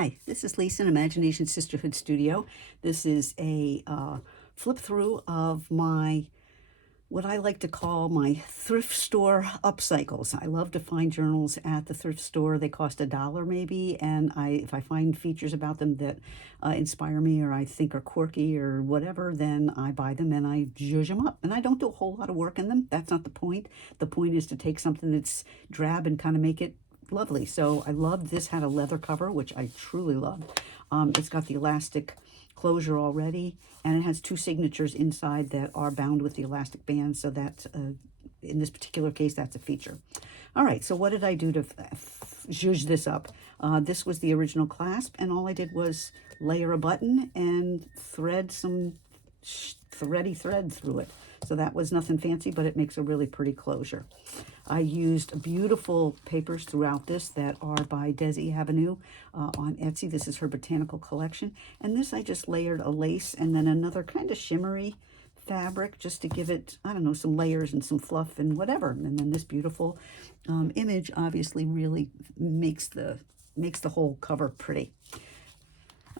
Hi, this is Lisa in Imagination Sisterhood Studio. This is a flip through of my, what I like to call my thrift store upcycles. I love to find journals at the thrift store. They cost $1 maybe, and if I find features about them that inspire me or I think are quirky or whatever, then I buy them and I zhuzh them up. And I don't do a whole lot of work in them. That's not the point. The point is to take something that's drab and kind of make it lovely. So I love this. Had a leather cover, which I truly loved. It's got the elastic closure already, and it has two signatures inside that are bound with the elastic band, so that in this particular case, that's a feature. All right, so what did I do to zhuzh this up? This was the original clasp, and all I did was layer a button and thread some thready thread through it. So that was nothing fancy, but it makes a really pretty closure. I used beautiful papers throughout this that are by Desi Avenue on Etsy. This is her botanical collection. And this I just layered a lace and then another kind of shimmery fabric just to give it, I don't know, some layers and some fluff and whatever. And then this beautiful image obviously really makes the whole cover pretty.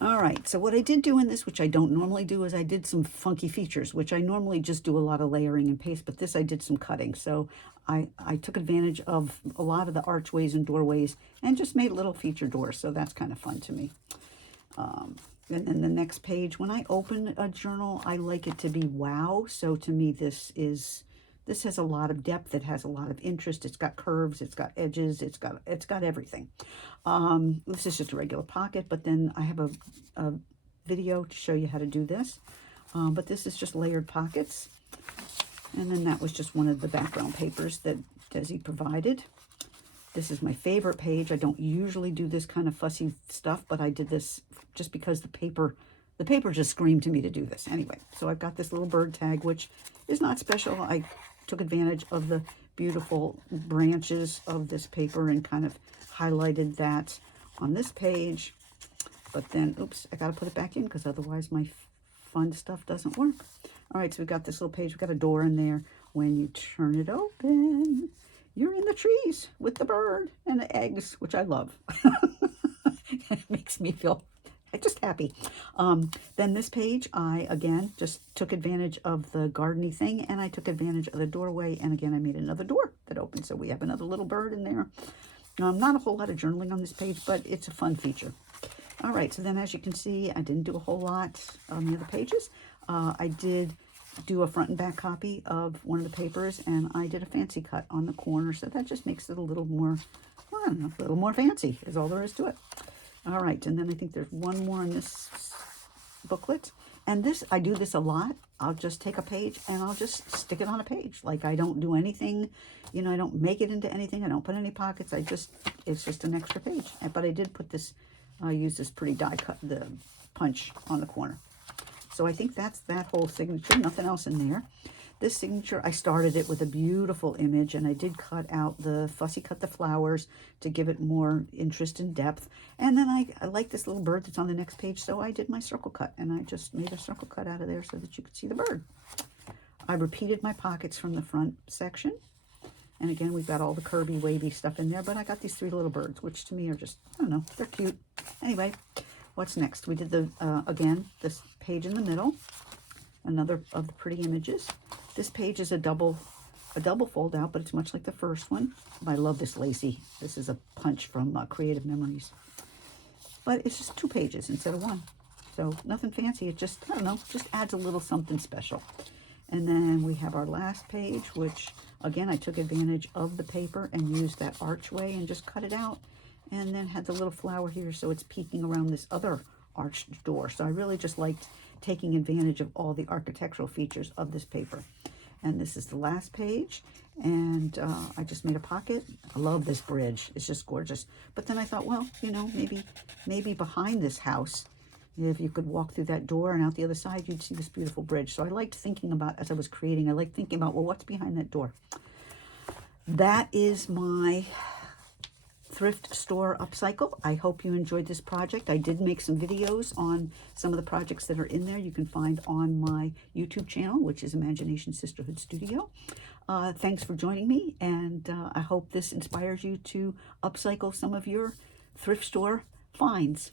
All right, so what I did do in this, which I don't normally do, is I did some funky features, which I normally just do a lot of layering and paste, but this I did some cutting. So I took advantage of a lot of the archways and doorways and just made little feature doors, so that's kind of fun to me. And then the next page, when I open a journal, I like it to be wow. So to me, this has a lot of depth. It has a lot of interest. It's got curves. It's got edges. It's got everything. This is just a regular pocket, but then I have a video to show you how to do this. But this is just layered pockets. And then that was just one of the background papers that Desi provided. This is my favorite page. I don't usually do this kind of fussy stuff, but I did this just because the paper just screamed to me to do this. Anyway, so I've got this little bird tag, which is not special. I took advantage of the beautiful branches of this paper and kind of highlighted that on this page. But then, oops, I got to put it back in because otherwise my fun stuff doesn't work. All right, so we've got this little page. We've got a door in there. When you turn it open, you're in the trees with the bird and the eggs, which I love. It makes me feel just happy. Then this page, I again just took advantage of the gardeny thing, and I took advantage of the doorway, and again I made another door that opened, so we have another little bird in there. Not a whole lot of journaling on this page, but it's a fun feature. All right, so then as you can see, I didn't do a whole lot on the other pages. I did do a front and back copy of one of the papers, and I did a fancy cut on the corner, so that just makes it a little more, I don't know, a little more fancy is all there is to it. All right, and then I think there's one more in this booklet. And this, I do this a lot. I'll just take a page and I'll just stick it on a page. Like I don't do anything, you know, I don't make it into anything. I don't put any pockets. It's just an extra page. But I did put this, I use this pretty die cut, the punch on the corner. So I think that's that whole signature, nothing else in there. This signature, I started it with a beautiful image, and I did cut out cut the flowers to give it more interest and depth. And then I like this little bird that's on the next page, so I did my circle cut, and I just made a circle cut out of there so that you could see the bird. I repeated my pockets from the front section. And again, we've got all the curvy, wavy stuff in there, but I got these three little birds, which to me are just, I don't know, they're cute. Anyway, what's next? We did again, this page in the middle, another of the pretty images. This page is a double fold out, but it's much like the first one. I love this lacy. This is a punch from Creative Memories. But it's just 2 pages instead of 1. So nothing fancy. It just, I don't know, just adds a little something special. And then we have our last page, which, again, I took advantage of the paper and used that archway and just cut it out. And then had the little flower here, so it's peeking around this other arched door. So I really just liked taking advantage of all the architectural features of this paper. And this is the last page, and I just made a pocket. I love this bridge. It's just gorgeous. But then I thought, well, you know, maybe behind this house, if you could walk through that door and out the other side, you'd see this beautiful bridge. So I liked thinking about, as I was creating, I liked thinking about, well, what's behind that door? That is my thrift store upcycle. I hope you enjoyed this project. I did make some videos on some of the projects that are in there. You can find on my YouTube channel, which is Imagination Sisterhood Studio. Thanks for joining me, and I hope this inspires you to upcycle some of your thrift store finds.